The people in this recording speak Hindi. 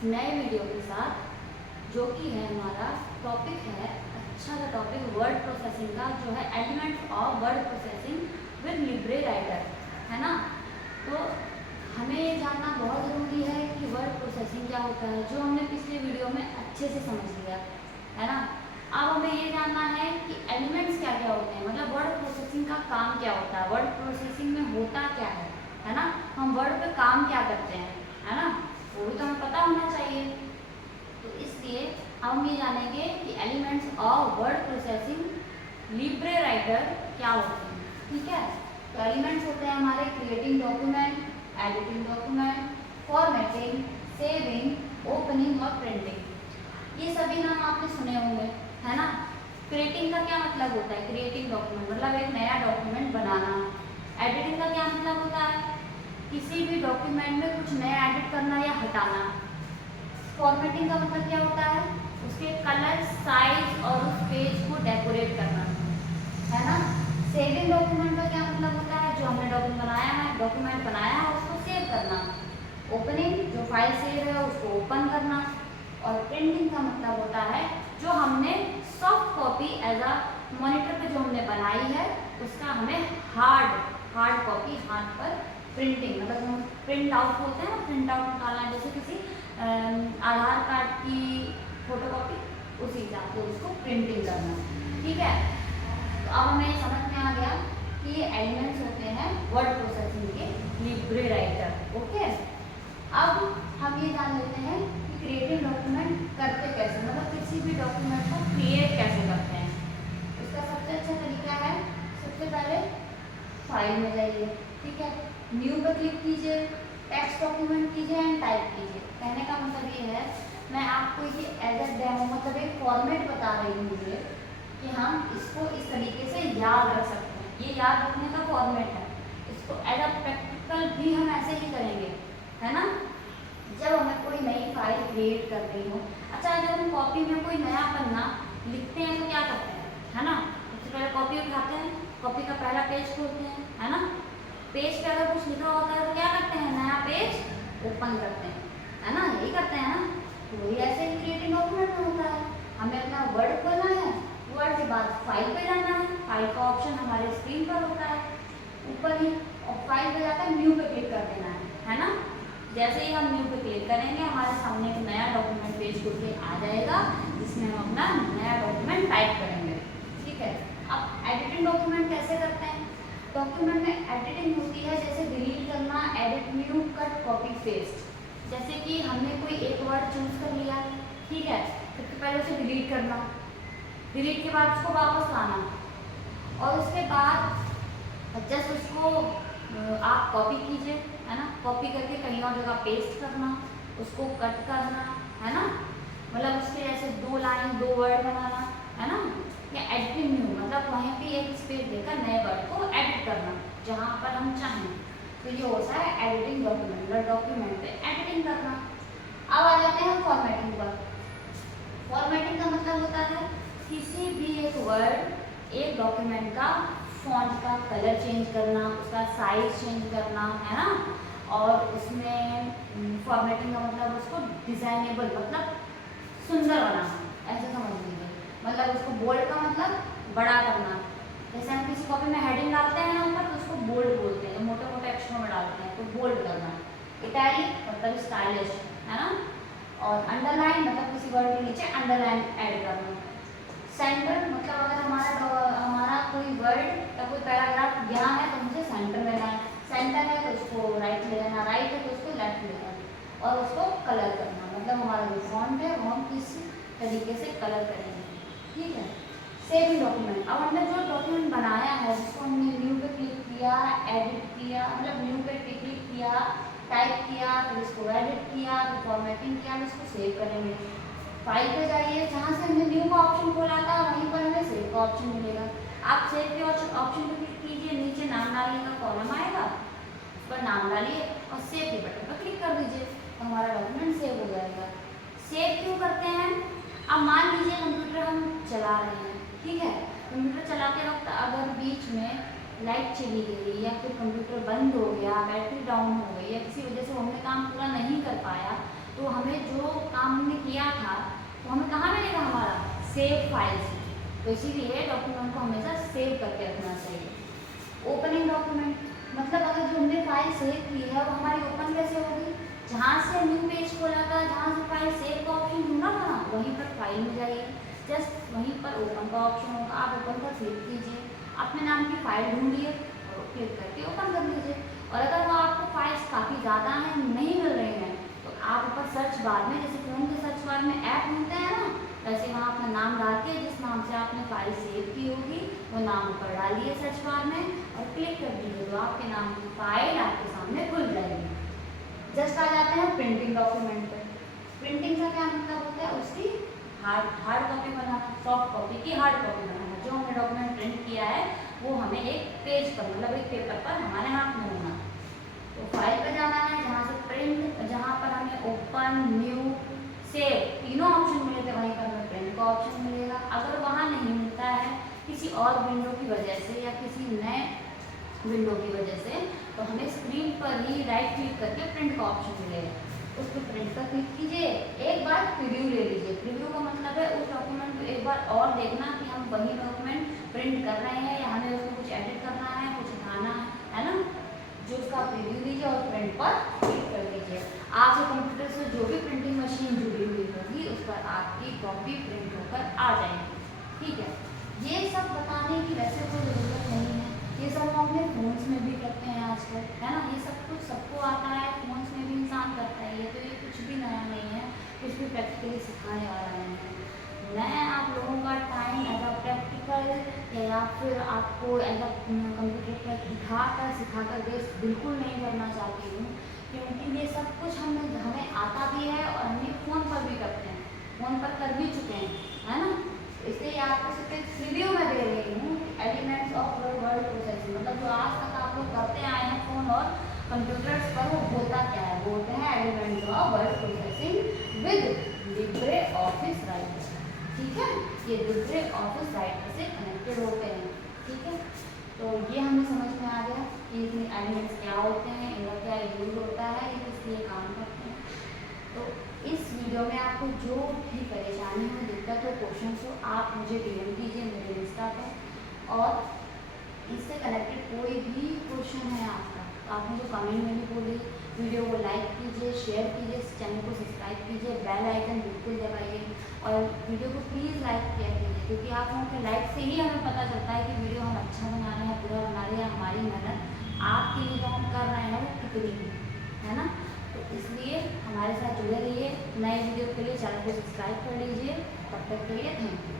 नए वीडियो के साथ, जो कि है हमारा टॉपिक है अच्छा सा टॉपिक वर्ड प्रोसेसिंग का, जो है elements of word processing with Libre writer, है ना। तो हमें ये जानना बहुत ज़रूरी है कि वर्ड प्रोसेसिंग क्या होता है, जो हमने पिछले वीडियो में अच्छे से समझ लिया, है ना। अब हमें ये जानना है कि एलिमेंट्स क्या क्या होते हैं, मतलब वर्ड प्रोसेसिंग का काम क्या होता है, वर्ड प्रोसेसिंग में होता क्या है ना। हम वर्ड पे काम क्या करते हैं, है ना, वो भी तो हमें पता होना चाहिए। तो इसलिए हम ये जानेंगे कि elements of word processing Libre writer क्या होते हैं, ठीक है। तो एलिमेंट्स होते हैं हमारे creating document, editing document, formatting, saving, opening और प्रिंटिंग। ये सभी नाम आपने सुने होंगे, है ना। क्रिएटिंग का क्या मतलब होता है, क्रिएटिंग डॉक्यूमेंट मतलब एक नया डॉक्यूमेंट बनाना। एडिटिंग का क्या मतलब होता है, किसी भी डॉक्यूमेंट में कुछ नया एडिट करना या हटाना। फॉर्मेटिंग का मतलब क्या होता है, उसके कलर, साइज और उस पेज को डेकोरेट करना, है ना। सेविंग डॉक्यूमेंट का क्या मतलब होता है, जो हमने डॉक्यूमेंट बनाया है उसको सेव करना। ओपनिंग, जो फाइल सेव है उसको ओपन करना। और प्रिंटिंग का मतलब होता है जो हमने soft copy as a monitor पे जो हमने बनाई है उसका हमें हार्ड कॉपी हाथ पर प्रिंटिंग, मतलब हम प्रिंट आउट होते हैं ना, प्रिंट आउट निकालना, जैसे किसी आधार कार्ड की फोटोकॉपी, उसी हिसाब से उसको प्रिंटिंग करना, ठीक है। तो अब हमें समझ में आ गया कि ये एलिमेंट्स होते हैं वर्ड प्रोसेसिंग के लिब्रे राइटर, ओके। अब हम ये जान लेते हैं कि क्रिएटिंग डॉक्यूमेंट करते कैसे, मतलब किसी भी डॉक्यूमेंट को क्रिएट कैसे करते हैं। इसका सबसे अच्छा तरीका है, सबसे पहले फाइल में जाइए, ठीक है, न्यू पर क्लिक कीजिए, टेक्स्ट डॉक्यूमेंट कीजिए एंड टाइप कीजिए। कहने का मतलब ये है, मैं आपको ये एज अ डेमो, मतलब एक फॉर्मेट बता रही हूँ मुझे कि हम इसको इस तरीके से याद रख सकते हैं। ये याद रखने का फॉर्मेट है, इसको एज अ प्रैक्टिकल भी हम ऐसे ही करेंगे, है ना। जब हमें कोई नई फाइल क्रिएट कर रही हो, अच्छा जब हम कॉपी में कोई नया पन्ना लिखते हैं तो क्या करते हैं, है ना। सबसे पहले कॉपी उठाते हैं, कॉपी का पहला पेज खोलते हैं, है ना। पेज पे अगर कुछ लिखा होता है तो क्या करते हैं, नया पेज ओपन करते हैं, है ना, यही करते हैं ना। तो वही ऐसे ही क्रिएटिंग डॉक्यूमेंट में होता है, हमें अपना वर्ड खोलना है, वर्ड के बाद फाइल पे जाना है, फाइल का ऑप्शन हमारे स्क्रीन पर होता है ऊपर ही, और फाइल पे जाकर न्यू पे क्लिक कर देना है ना। जैसे ही हम न्यू पे क्लिक करेंगे हमारे सामने एक नया डॉक्यूमेंट पेज खुल के आ जाएगा, जिसमें हम अपना नया डॉक्यूमेंट टाइप करेंगे, ठीक है। अब एडिटिंग डॉक्यूमेंट कैसे करते हैं, डॉक्यूमेंट में एडिटिंग होती है, जैसे डिलीट करना, edit new, cut, copy, paste. जैसे कि हमने कोई एक वर्ड चूज कर लिया, ठीक है, सबसे पहले उसे डिलीट करना, डिलीट के बाद उसको वापस लाना, और उसके बाद जस्ट उसको आप कॉपी कीजिए, है ना, कॉपी करके कहीं और जगह पेस्ट करना, उसको कट करना, है ना, मतलब उसके ऐसे 2 लाइन 2 वर्ड बनाना, है ना। या एडिटिंग न्यू, मतलब वहीं पे एक स्पेस देकर नए वर्ड को एडिट करना जहाँ पर हम चाहें। तो ये होता है एडिटिंग डॉक्यूमेंट, डॉक्यूमेंट पे एडिटिंग करना। अब आ जाते हैं हम फॉर्मेटिंग पर। फॉर्मेटिंग का मतलब होता है किसी भी एक वर्ड, एक डॉक्यूमेंट का फॉन्ट का कलर चेंज करना, उसका साइज चेंज करना, है ना। और उसमें फॉर्मेटिंग का मतलब उसको डिजाइनेबल, मतलब सुंदर बनाना, ऐसे समझ लीजिए। मतलब उसको बोल्ड का मतलब बड़ा करना, जैसे हम किसी कॉपी में हेडिंग डालते हैं ना ऊपर, तो उसको बोल्ड बोलते हैं, मोटे मोटे अक्षरों में डालते हैं तो बोल्ड करना। इटैलिक मतलब स्टाइलिश, है ना। और अंडरलाइन मतलब किसी वर्ड के नीचे अंडरलाइन ऐड करना। सेंटर मतलब अगर हमारा कोई वर्ड या कोई पैराग्राफ यहाँ है तो मुझे सेंटर में लेना है, सेंटर है तो उसको राइट ले लेना, राइट है तो उसको लेफ्ट ले लेना, और उसको कलर करना, मतलब हमारा जो फॉन्ट है वो हम किस तरीके से कलर करेंगे, ठीक है। सेविंग डॉक्यूमेंट, अब हमने जो डॉक्यूमेंट बनाया है उसको हमने न्यू पे क्लिक किया, एडिट किया, मतलब न्यू पे क्लिक किया, टाइप किया, फिर इसको एडिट किया, फिर फॉर्मेटिंग किया, फिर इसको सेव करेंगे। फाइल पे जाइए, जहाँ से हमने न्यू का ऑप्शन खोला था वहीं पर हमें सेव का ऑप्शन मिलेगा। आप सेव के ऑप्शन पे क्लिक कीजिए, नीचे नाम डालने का कॉलम आएगा, उस पर नाम डालिए और सेव के बटन पर क्लिक कर दीजिए, तो हमारा डॉक्यूमेंट सेव हो जाएगा। सेव क्यों करते हैं, अब मान लीजिए कंप्यूटर हम चला रहे हैं, ठीक है, कंप्यूटर चलाते वक्त अगर बीच में लाइट चली गई या फिर कंप्यूटर बंद हो गया, बैटरी डाउन हो गई या किसी वजह से हमने काम पूरा नहीं कर पाया, तो हमें जो काम हमने किया था वो हमें कहाँ मिलेगा, हमारा सेव फाइल्स। तो इसीलिए डॉक्यूमेंट को हमेशा सेव करके रखना चाहिए। ओपनिंग डॉक्यूमेंट मतलब अगर जो हमने फाइल सेव की है वो हमारी ओपन कैसे होगी, जहाँ से न्यू पेज खोला था, जहाँ से फाइल सेव का ऑप्शन ढूंढा था ना, वहीं पर फाइल में जाइए, जस्ट वहीं पर ओपन का ऑप्शन होगा, आप ओपन पर क्लिक कीजिए, अपने नाम की फाइल ढूंढिए और क्लिक करके ओपन कर लीजिए। और अगर वो आपको फाइल्स काफ़ी ज़्यादा हैं, नहीं मिल रही हैं, तो आप ऊपर सर्च बार में, जैसे फ़ोन के सर्च बार में ऐप मिलते हैं ना, वैसे वहाँ अपना नाम डाल के जिस नाम से आपने फाइल सेव की होगी वो नाम ऊपर डालिए सर्च बार में और क्लिक कर दीजिए, तो आपके नाम की फाइल आपके सामने खुल जाएगी। जस्ट आ जाते हैं प्रिंटिंग डॉक्यूमेंट पर। प्रिंटिंग का क्या मतलब होता है, उसकी हार्ड कॉपी बनाना, सॉफ्ट कॉपी की हार्ड कॉपी बनाना। जो हमने डॉक्यूमेंट प्रिंट किया है वो हमें एक पेज पर, मतलब एक पेपर पर हमारे हाथ में होना। तो फाइल पर जाना है, जहाँ से प्रिंट, जहाँ पर हमें ओपन, न्यू, सेव तीनों ऑप्शन मिले थे वहीं पर हमें प्रिंट का ऑप्शन मिलेगा। अगर वहाँ नहीं मिलता है किसी और विंडो की वजह से या किसी नए विंडो की वजह से, तो हमें स्क्रीन पर ही राइट क्लिक करके प्रिंट का ऑप्शन मिलेगा, उस पर प्रिंट पर क्लिक कीजिए, एक बार प्रीव्यू ले लीजिए। प्रीव्यू का मतलब है उस डॉक्यूमेंट को एक बार और देखना कि हम वही डॉक्यूमेंट प्रिंट कर रहे हैं या हमें उसमें कुछ एडिट करना है, कुछ हटाना है ना, जो उसका प्रीव्यू लीजिए और प्रिंट पर क्लिक कर दीजिए। आपके कंप्यूटर से जो भी प्रिंटिंग मशीन जुड़ी हुई होगी उस पर आपकी कॉपी प्रिंट होकर आ जाएगी। ठीक है, ये सब बताने की वैसे कोई ज़रूरत नहीं है, ये सब हम अपने फ़ोन्स में भी करते हैं आजकल, है ना, ये सब कुछ सबको आता है, फ़ोन्स में भी इंसान करता है, ये तो ये कुछ भी नया नहीं है, कुछ भी प्रैक्टिकली सिखाने वाला नहीं है। मैं आप लोगों का टाइम एज अ प्रैक्टिकल या फिर आपको एज अ कंप्यूटर पर दिखाकर सिखाकर वेस्ट बिल्कुल नहीं करना चाहती हूँ, क्योंकि ये सब कुछ हमें आता भी है और हम ये फ़ोन पर भी करते हैं, फ़ोन पर कर भी चुके हैं, है ना। इसलिए आपको सिर्फ एक रिव्यू में दे रही हूँ एलिमेंट्स ऑफ वर्ड प्रोसेसिंग, मतलब जो आज तक आप लोग करते आए हैं फ़ोन और कंप्यूटर्स पर, वो होता क्या है, बोलते हैं elements of word processing with Libre office writer. ठीक है, ये लिब्रे ऑफिस राइटर से कनेक्टेड होते हैं। ठीक है, तो ये हमें समझ में आ गया कि इसमें एलिमेंट्स क्या होते हैं, इनका क्या यूज होता है, ये किस लिए काम करते हैं। तो इस वीडियो में आपको जो भी परेशानी हो, दिक्कत हो, क्वेश्चन हो, आप मुझे डीएम कीजिए मेरे इंस्टा पर, और इससे कनेक्टेड कोई भी क्वेश्चन है आपका तो आप मुझे कमेंट में भी बोलिए। वीडियो को लाइक कीजिए, शेयर कीजिए, चैनल को सब्सक्राइब कीजिए, बेल आइकन बिल्कुल दबाइए और वीडियो को प्लीज़ लाइक किया कीजिए, क्योंकि आप लोगों के लाइक से ही हमें पता चलता है कि वीडियो हम अच्छा बना रहे हैं, पूरा बना रहे हैं, हमारी मेहनत आपके लिए जो हम कर रहे हैं वो कितनी है ना। तो इसलिए हमारे साथ जुड़े रहिए, नए वीडियो के लिए चैनल को सब्सक्राइब कर लीजिए। तब तक के लिए थैंक यू।